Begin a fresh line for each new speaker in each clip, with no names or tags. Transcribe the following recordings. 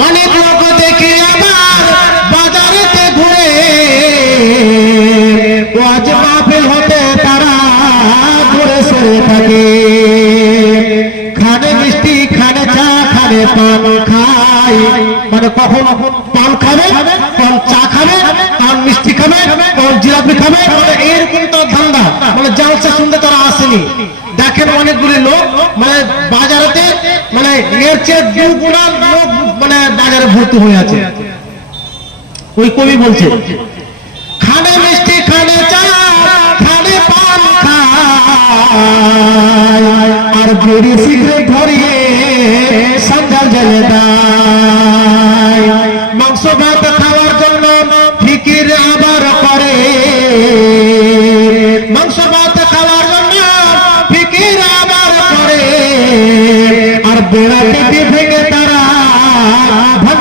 অনেক লোক দেখি আবার বাজারেতে ঘুরে। ওয়াজ মাহফিল হতে তারা ঘুরে সরে থাকে। খানে মিষ্টি, খানে চা, খানে পান খাই। মানে কখন পান খাবে কখন চা খাবে কখন মিষ্টি খাবে কখন জিলাপি খাবে মানে এরকম তো ধান্দা। মানে জালসা শুনতে তারা আসেনি। দেখেন অনেকগুলি লোক মানে বাজারেতে মানে এর চেয়ে দুগুণা লোক মানে বাজারে ভর্তি হয়ে আছে। ওই কবি বলছে, খানে মিষ্টি, খানে খানে আর বিড়ি সিগারেট ধরিয়ে সন্ধ্যা জলে মাংস ভাত খাওয়ার জন্য ফিকির আবার করে।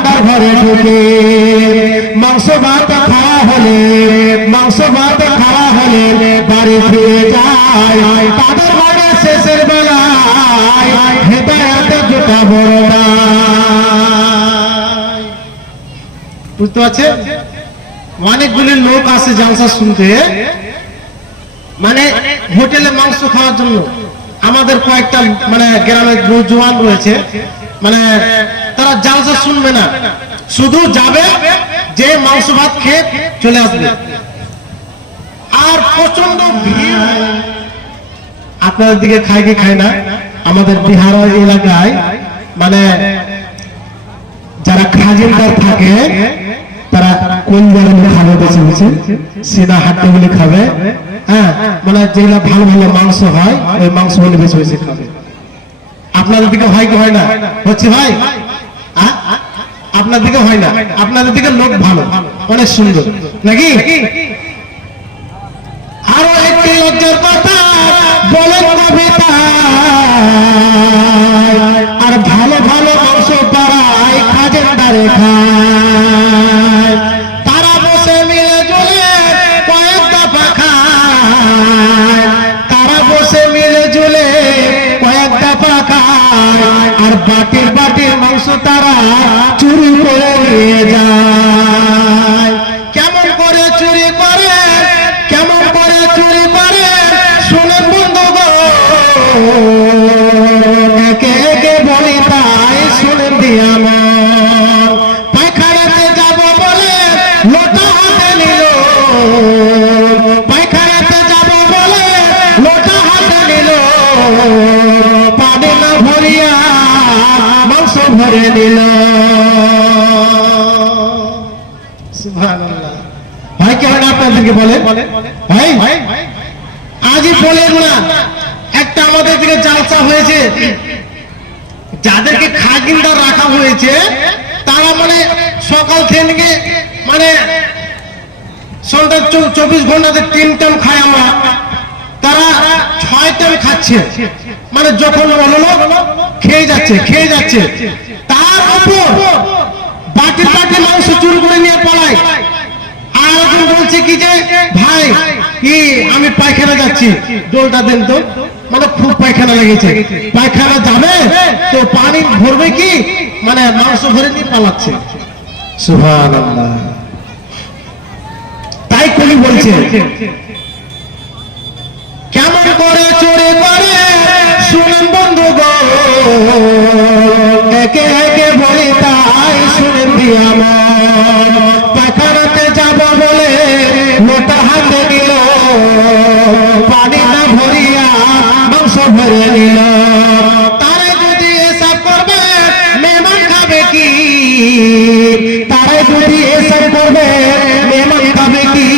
ভান্ডার ঘরে ঢুকে, মাংস ভাত খাওয়া হলে, মাংস ভাত খাওয়া হলে বাড়ি ফিরে যায়। তাদের বাড়ি শেষের বেলায় বড় বুঝতে পারছে অনেকগুলি লোক জালসা শুনতে। মানে হোটেলে মাংস খাওয়ার জন্য। আমাদের কয়েকটা মানে গ্রামের জোয়ান রয়েছে। মানে তারা জালসা শুনবে না। শুধু যাবে, যে মাংস ভাত খেয়ে চলে আসবে। আর প্রচণ্ড আপনাদের দিকে খায় কি খায় না? আমাদের বিহার এলাকায় মানে যারা খাজিনদার থাকে, তারা কোন জায়গায় খাবে বেছে বেছে সিনা হাড্ডি গুলি খাবে। হ্যাঁ মানে যেগুলা ভালো ভালো মাংস হয়, ওই মাংস গুলি বেছে বেছে খাবে। আপনাদের দিকে হয় কি হয় না? হচ্ছে ভাই? আপনার দিকে হয় না। আপনাদের দিকে লোক ভালো। অনেক সুন্দর। নাকি? আরও একটি লজ্জার কথা বলে কবিতা। আর ভালো ভালো অংশ পাড়ায় খাজের দ্বারে খায়। সুবহানাল্লাহ। ভাই কে হয় আপনাদেরকে বলে ভাই আজই বলে না একটা আমাদের দিকে জালসা হয়েছে। যাদেরকে খাগিনদার রাখা হয়েছে তারা মানে সকাল থেকে মানে সন্ধ্যা চব্বিশ ঘন্টাতে তিন টাইম খাই আমরা। তারা ছয় টাইম খাচ্ছে। মানে যখন খেয়ে যাচ্ছে খেয়ে যাচ্ছে। মাংস চুরি করে নিয়ে পালায় আর একজন বলছে কি যে ভাই কি আমি পায়খানা যাচ্ছি। ডোলটা দেন তো। মানে খুব পায়খানা লেগেছে। পায়খানা যাবে? তো পানি ভরবে কি? মানে মাংস ভরে নিয়ে পালাচ্ছে তাই কবি বলছে কেমন করে চোরে করে শুনেন বন্ধু গো একে একে বলি তাই শুনেন পায়খানাতে যাব বলে মোটা হাতে নিল। পানি না ভরিয়া মাংস ভরে নিল। তারে যদি এসব করবে, মেহমান খাবে কি? তারে যদি এসব করবে, মেহমান খাবে কি?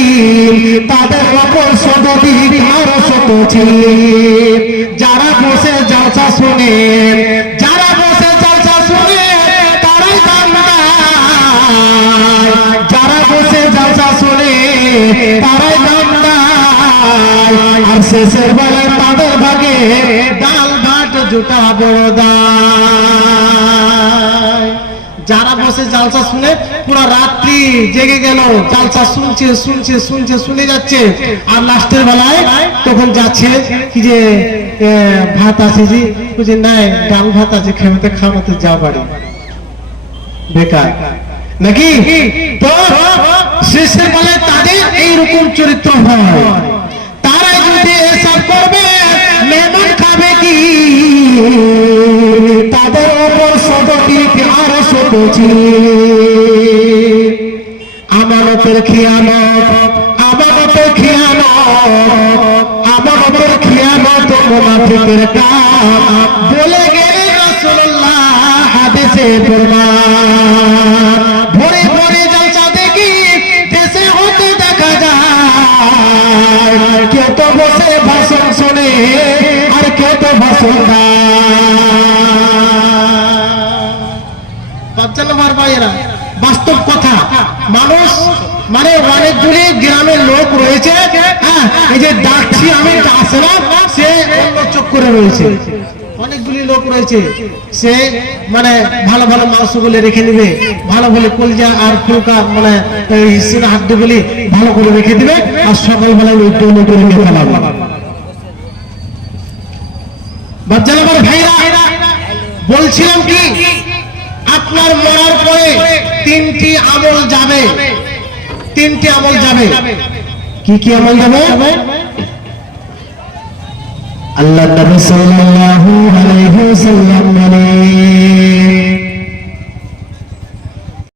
তাদের ওপর সদতি আরও শত যারা বসে জলসা শুনে আর শেষের বেলায় তাদের ভাগে ডাল ভাত জুটা বড় যারা বসে জালসা শুনে, পুরো রাত্রি জেগে গেল, জালসা শুনছে শুনছে শুনছে, শুনে যাচ্ছে। আর লাস্টের বেলায় তখন যাচ্ছে কি যে ভাত আছে জি বুঝি নাই, ডাল ভাত আছে খেমাতে খামাতে যা বাড়ি। বেকার। নাকি? তো, শেষের বলে তাদের এইরকম চরিত্র হয়। শতছি আমানতের খিয়ানত আমানতের খিয়ানত আমানতের খিয়ানত মুনাফিকের কাম বলে গেলে রাসূলুল্লাহ হাদিসে প্রমাণ। ভরে ভরে জলসা দেখি দেশে হতে দেখা যায়। কেউ তো বসে ভাষণ শোনে, আর কেউ তো ভাষণ বাস্তব কথা, মানুষ মানে অনেকগুলি গ্রামের লোক রয়েছে হ্যাঁ এই যে ডাকছি আমি আসে না সে অন্য চক্করে রয়েছে। অনেকগুলি লোক রয়েছে, সে মানে ভালো ভালো মাংসগুলি রেখে নেবে ভালো ভালো কলজা আর ফুলকা মানে সিনা হাড্ডিগুলি ভালো করে রেখে দিবে, আর সকালবেলায় ওই টোলো করে নিয়ে ফেলাবে বাচ্চা ভাইরা বলছিলাম কি আপনার মরার পরে তিনটি আমল যাবে। তিনটি আমল যাবে। কি কি আমল যাবে? আল্লাহ নবী সাল্লাল্লাহু আলাইহি ওয়াসাল্লাম বলেন